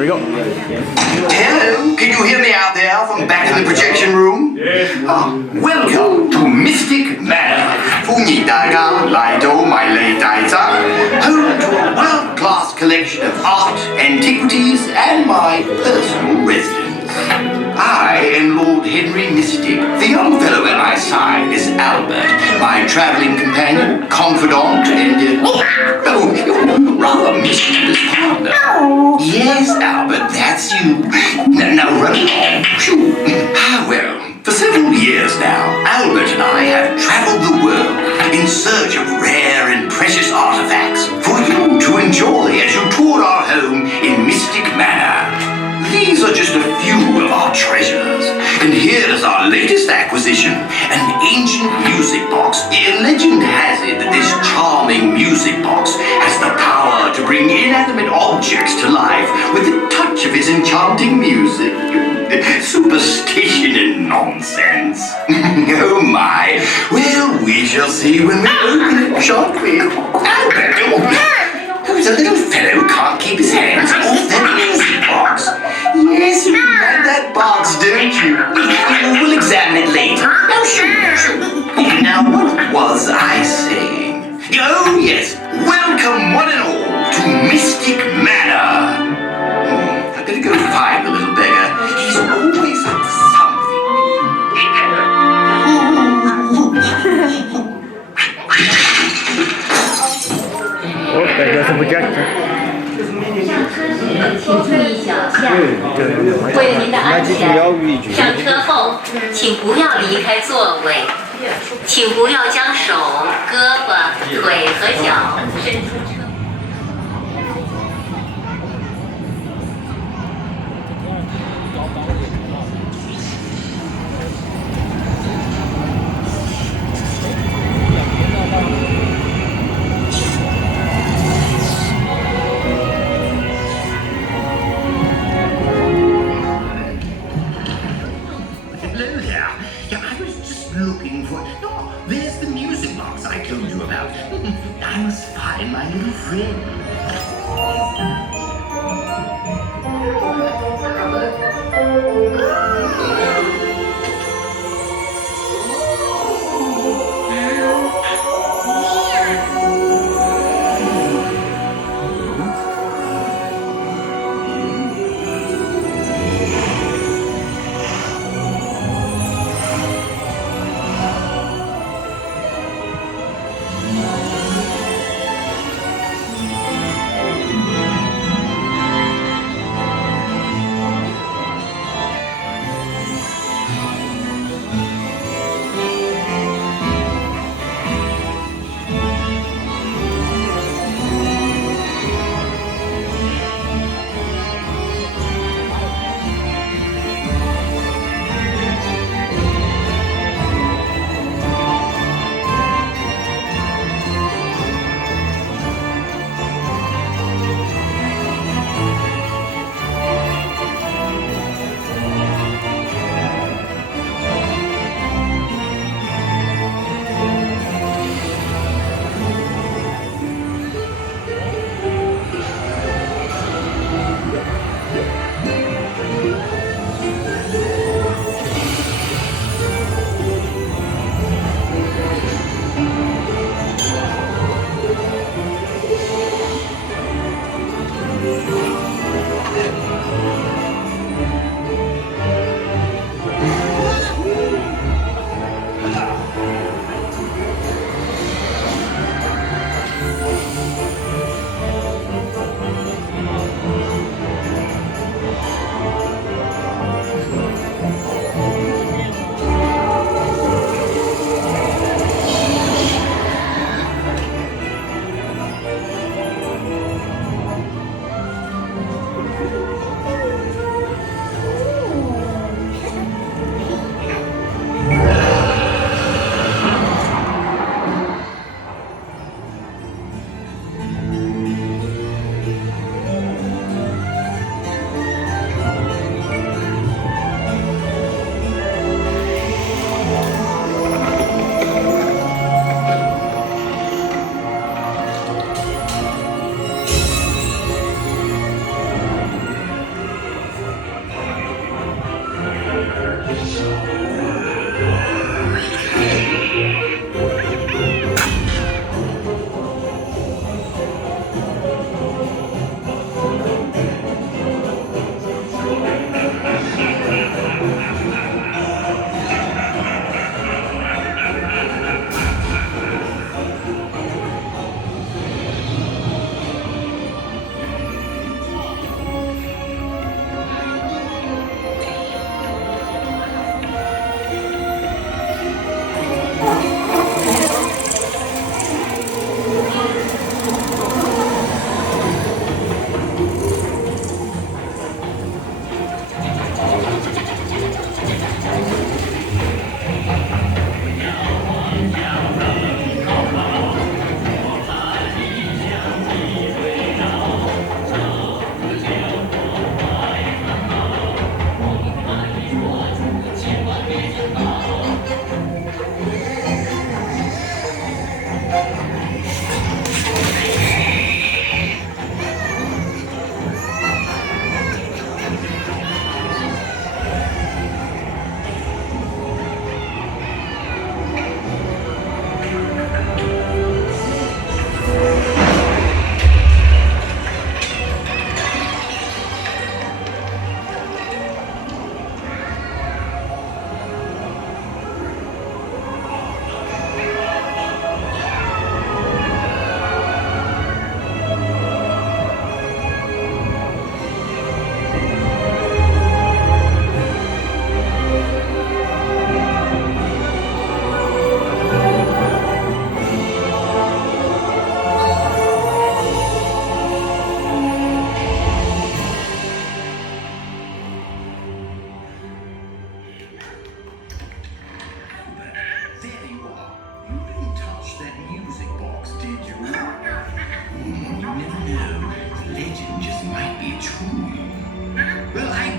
we go. Hello, can you hear me out there from back in the projection room? Welcome to Mystic Manor. 歡迎大家嚟到迷你大宅 home to a world-class collection of art, antiquities, and my personal residence. I am Lord Henry Mystic. The young fellow at my side is Albert, my travelling companion, confidant, and rather mischievous partner. Yes, Albert, that's you. Now run along. Well, for several years now, Albert and I have travelled the world in search of rare and precious artifacts for you to enjoy as you tour our home in Mystic Manor. These are just a few of our treasures. And here is our latest acquisition, an ancient music box. Legend has it that this charming music box has the power to bring inanimate objects to life with the touch of its enchanting music. Superstition and nonsense. Oh my. Well, we shall see when we open it, shan't we? Who's a little fellow who can't keep his hands off that music box? Yes, you like that box, don't you? We'll examine it later. Now, sure. Now, what was I saying? Oh, yes. Welcome, one and all, to Mystic Manor. I better go find the little beggar. He's always up to something. Oh, there goes the projector. 请注意小项。为了您的安全，上车后请不要离开座位，请不要将手、胳膊、腿和脚伸出车。There's the music box I told you about. I must find my little friend.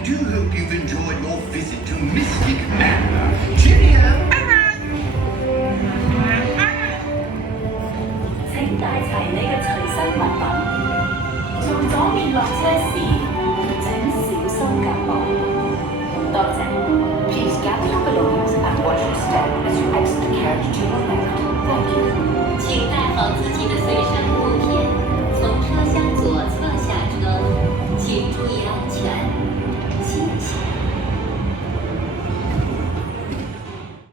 do hope you've enjoyed your visit to Mystic Manor. Cheerio! 請帶齊你嘅隨身物品，從左面落車時請小心夾步。